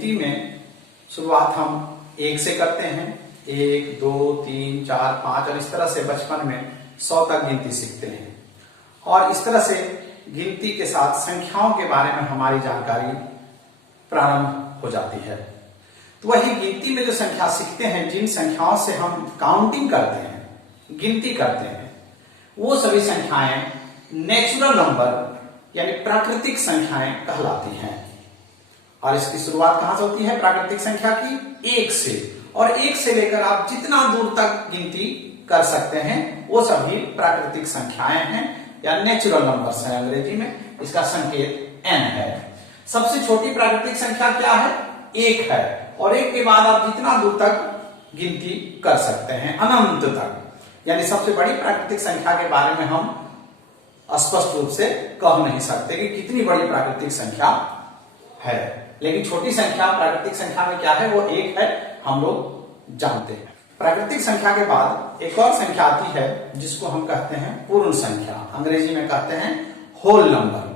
गिनती में शुरुआत हम 1 से करते हैं। 1, 2, 3, 4, 5 और इस तरह से बचपन में 100 तक गिनती सीखते हैं। और इस तरह से गिनती के साथ संख्याओं के बारे में हमारी जानकारी प्रारंभ हो जाती है। तो वही गिनती में जो संख्या सीखते हैं, जिन संख्याओं से हम काउंटिंग करते हैं, गिनती करते हैं, वो सभी संख्याएं नेचुरल नंबर यानी प्राकृतिक संख्याएं कहलाती हैं। और इसकी शुरुआत कहां से होती है प्राकृतिक संख्या की? 1 से। और 1 से लेकर आप जितना दूर तक गिनती कर सकते हैं वो सभी प्राकृतिक संख्याएं हैं या नेचुरल नंबर्स हैं अंग्रेजी में। इसका संकेत n है। सबसे छोटी प्राकृतिक संख्या क्या है? 1 है। और 1 के बाद आप जितना दूर तक गिनती कर सकते हैं, अनंत तक। यानी सबसे बड़ी प्राकृतिक संख्या के बारे में हम स्पष्ट रूप से कह नहीं सकते कि कितनी बड़ी प्राकृतिक संख्या है, लेकिन छोटी संख्या प्राकृतिक संख्या में क्या है? वो 1 है, हम लोग जानते हैं। प्राकृतिक संख्या के बाद एक और संख्या आती है जिसको हम कहते हैं पूर्ण संख्या, अंग्रेजी में कहते हैं होल नंबर।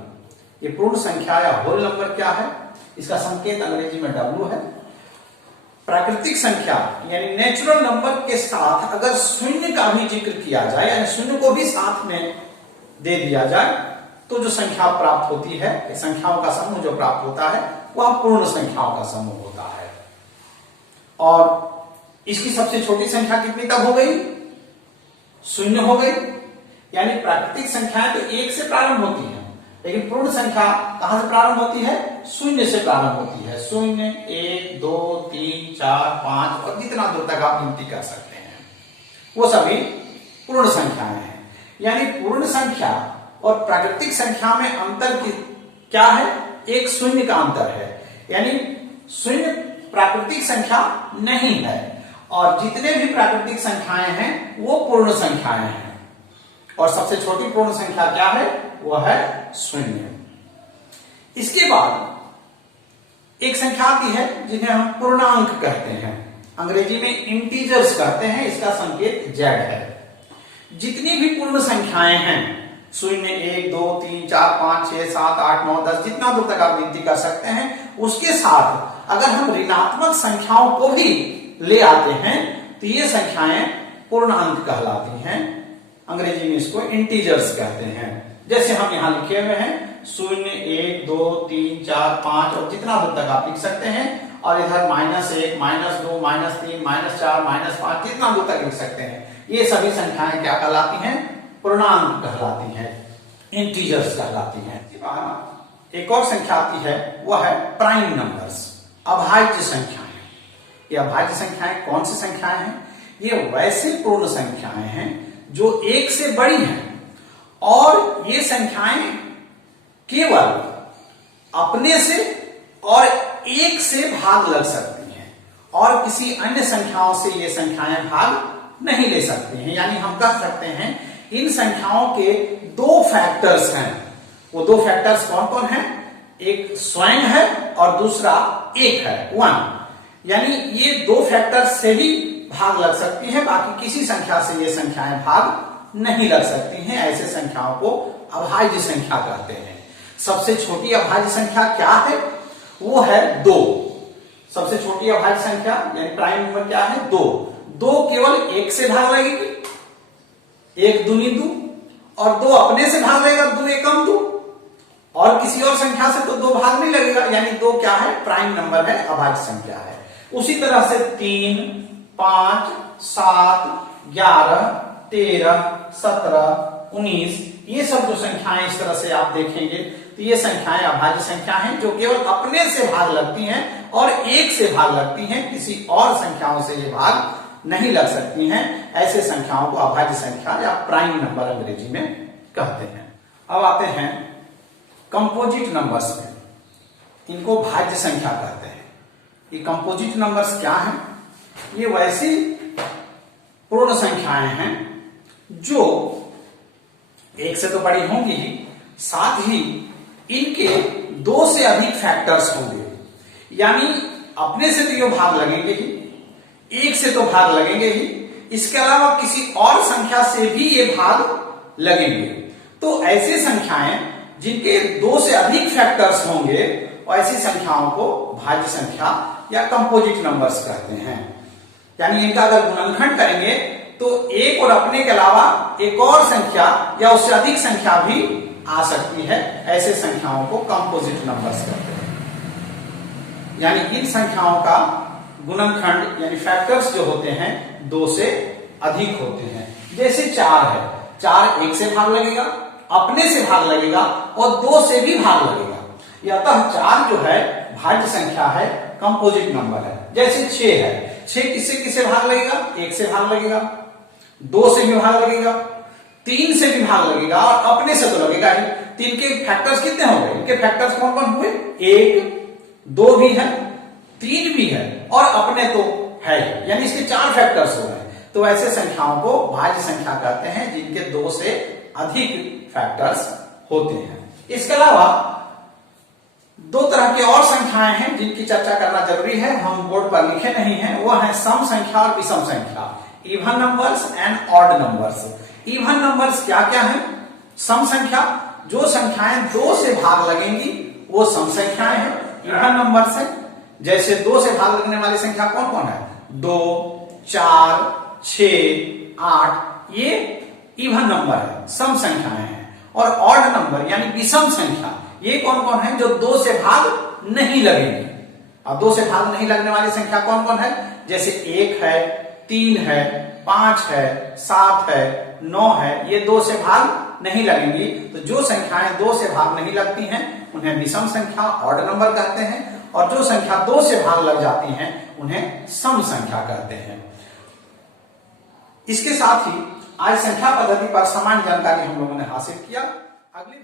ये पूर्ण संख्या या होल नंबर क्या है? इसका संकेत अंग्रेजी में W है। प्राकृतिक संख्या यानी नेचुरल नंबर के साथ अगर शून्य का भी जिक्र किया जाए, यानी शून्य को भी साथ में दे दिया जाए, तो जो संख्या प्राप्त होती है, संख्याओं का समूह जो प्राप्त होता है, वह पूर्ण संख्याओं का समूह होता है। और इसकी सबसे छोटी संख्या कितनी तक हो गई? 0 हो गई। यानी प्राकृतिक संख्याएं तो 1 से प्रारंभ होती है, लेकिन पूर्ण संख्या कहां से प्रारंभ होती है? 0 से प्रारंभ होती है। 0, 1, 2, 3, 4, 5 और जितना दूर तक आप गिनती कर सकते हैं, वो सभी पूर्ण संख्याएं हैं। यानी पूर्ण संख्या और प्राकृतिक संख्या में अंतर क्या है? एक 0 का अंतर है। यानी 0 प्राकृतिक संख्या नहीं है और जितने भी प्राकृतिक संख्याएं हैं वो पूर्ण संख्याएं हैं। और सबसे छोटी पूर्ण संख्या क्या है? वह है 0। इसके बाद एक संख्या आती है जिन्हें हम पूर्णांक कहते हैं, अंग्रेजी में इंटीजर्स कहते हैं। इसका संकेत Z है। जितनी भी पूर्ण संख्याएं हैं, 0, 1, 2, 3, 4, 5, 6, 7, 8, 9, 10, जितना दूर तक आप गिनती कर सकते हैं, उसके साथ अगर हम ऋणात्मक संख्याओं को भी ले आते हैं तो ये संख्याएं पूर्णांक कहलाती हैं। अंग्रेजी में इसको इंटीजर्स कहते हैं। जैसे हम यहां लिखे हुए हैं 0, 1, 2, 3, 4, 5 और जितना दूर तक आप लिख सकते हैं। और इधर -1, -2, -3, -4, -5 जितना दूर तक लिख सकते हैं। ये सभी संख्याएं क्या कहलाती हैं? पूर्णांक कहलाती हैं, इंटीजर्स कहलाती हैं। एक और संख्या आती है, वह है प्राइम नंबर्स, अभाज्य संख्याएं। ये अभाज्य संख्याएं कौन सी संख्याएं हैं? ये वैसे पूर्ण संख्याएं हैं जो 1 से बड़ी हैं और ये संख्याएं केवल अपने से और 1 से भाग लग सकती हैं और किसी अन्य संख्याओं से ये संख्याएं भाग नहीं ले सकती हैं। यानी हम कह सकते हैं इन संख्याओं के 2 फैक्टर्स हैं। वो 2 फैक्टर्स कौन कौन हैं? एक स्वयं है और दूसरा 1 है, 1। यानी ये 2 फैक्टर्स से ही भाग लग सकती हैं, बाकी किसी संख्या से ये संख्याएं भाग नहीं लग सकती हैं। ऐसे संख्याओं को अभाज्य संख्या कहते हैं। सबसे छोटी अभाज्य संख्या क्या है? वो है 2। सबसे छोटी अभाज्य संख्या यानी प्राइम नंबर क्या है? 2। 2 केवल 1 से भाग लगेगी, 1 दूनी 2, और 2 अपने से भाग लगेगा, 2 एकम 2, और किसी और संख्या से तो 2 भाग नहीं लगेगा। यानी 2 क्या है? प्राइम नंबर है, अभाज्य संख्या है। उसी तरह से 3, 5, 7, 11, 13, 17, 19 ये सब जो संख्याएं इस तरह से आप देखेंगे तो ये संख्याएं अभाज्य संख्या हैं जो केवल अपने से भाग लगती हैं और 1 से भाग लगती हैं, किसी और संख्याओं से ये भाग नहीं लग सकती हैं। ऐसे संख्याओं को अभाज्य संख्या या प्राइम नंबर अंग्रेजी में कहते हैं। अब आते हैं कंपोजिट नंबर्स में, इनको भाज्य संख्या कहते हैं। ये कंपोजिट नंबर्स क्या हैं? ये वैसी पूर्ण संख्याएं हैं जो 1 से तो बड़ी होंगी ही, साथ ही इनके 2 से अधिक फैक्टर्स होंगे। यानी अपने से तो ये भाग लगेंगे ही, 1 से तो भाग लगेंगे ही, इसके अलावा किसी और संख्या से भी ये भाग लगेंगे। तो ऐसे संख्याएं जिनके 2 से अधिक फैक्टर्स होंगे ऐसी संख्याओं को भाज्य संख्या या कंपोजिट नंबर्स कहते हैं। यानी इनका अगर गुणनखंड करेंगे तो एक और अपने के अलावा एक और संख्या या उससे अधिक संख्या भी आ सकती है, ऐसे संख्याओं को कंपोजिट नंबर्स कहते हैं। यानी इन संख्याओं का गुणनखंड यानी फैक्टर्स जो होते हैं 2 से अधिक होते हैं। जैसे 4 है, 4 1 से भाग लगेगा, अपने से भाग लगेगा और 2 से भी भाग लगेगा। अतः 4 जो है भाज्य संख्या है, कंपोजिट नंबर है। जैसे 6 है, 6 किससे किससे भाग लगेगा? 1 से भाग लगेगा, 2 से भी भाग लगेगा, 3 से भी भाग लगेगा और अपने से तो लगेगा ही। 3 के फैक्टर्स कितने हो गए? इनके फैक्टर्स कौन कौन हुए? 1, 2 भी है, 3 भी है और अपने तो है, यानी इसके 4 फैक्टर्स हो गए। तो ऐसे संख्याओं को भाज्य संख्या कहते हैं जिनके 2 से अधिक फैक्टर्स होते हैं। इसके अलावा 2 तरह की और संख्याएं हैं जिनकी चर्चा करना जरूरी है, हम बोर्ड पर लिखे नहीं है। वो है सम संख्या और विषम संख्या, even numbers and odd numbers. Even numbers क्या क्या है? सम संख्या, जो संख्याएं 2 से भाग लगेंगी वो सम संख्याएं हैं, इवन नंबर्स है। जैसे 2 से भाग लगने वाली संख्या कौन कौन है? 2, 4, 6, 8, ये इवन नंबर है, सम संख्याएं हैं। और ऑड नंबर यानी विषम संख्या, ये कौन कौन है? जो 2 से भाग नहीं लगेंगी। अब 2 से भाग नहीं लगने वाली संख्या कौन कौन है? जैसे 1 है, 3 है, 5 है, 7 है, 9 है, ये 2 से भाग नहीं लगेंगी। तो जो संख्याएं 2 से भाग नहीं लगती हैं उन्हें विषम संख्या, ऑड नंबर कहते हैं। और जो संख्या 2 से भाग लग जाती हैं उन्हें सम संख्या कहते हैं। इसके साथ ही आज संख्या पद्धति पर सामान्य जानकारी हम लोगों ने हासिल किया। अगली